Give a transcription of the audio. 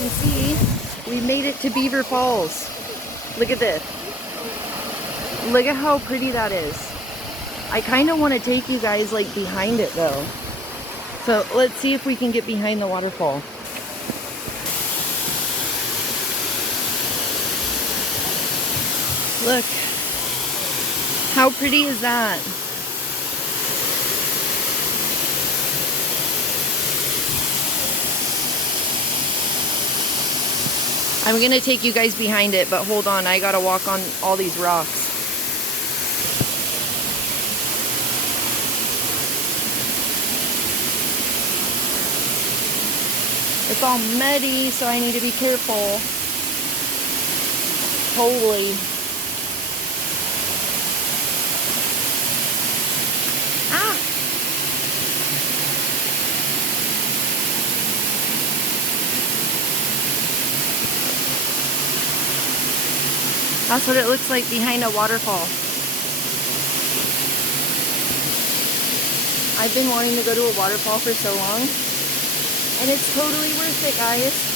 can see, we made it to Beaver Falls. Look at this. Look at how pretty that is. I kind of want to take you guys like behind it though. So let's see if we can get behind the waterfall. Look. How pretty is that? I'm going to take you guys behind it, but hold on, I got to walk on all these rocks. It's all muddy, so I need to be careful. Holy. Ah! That's what it looks like behind a waterfall. I've been wanting to go to a waterfall for so long, and it's totally worth it, guys.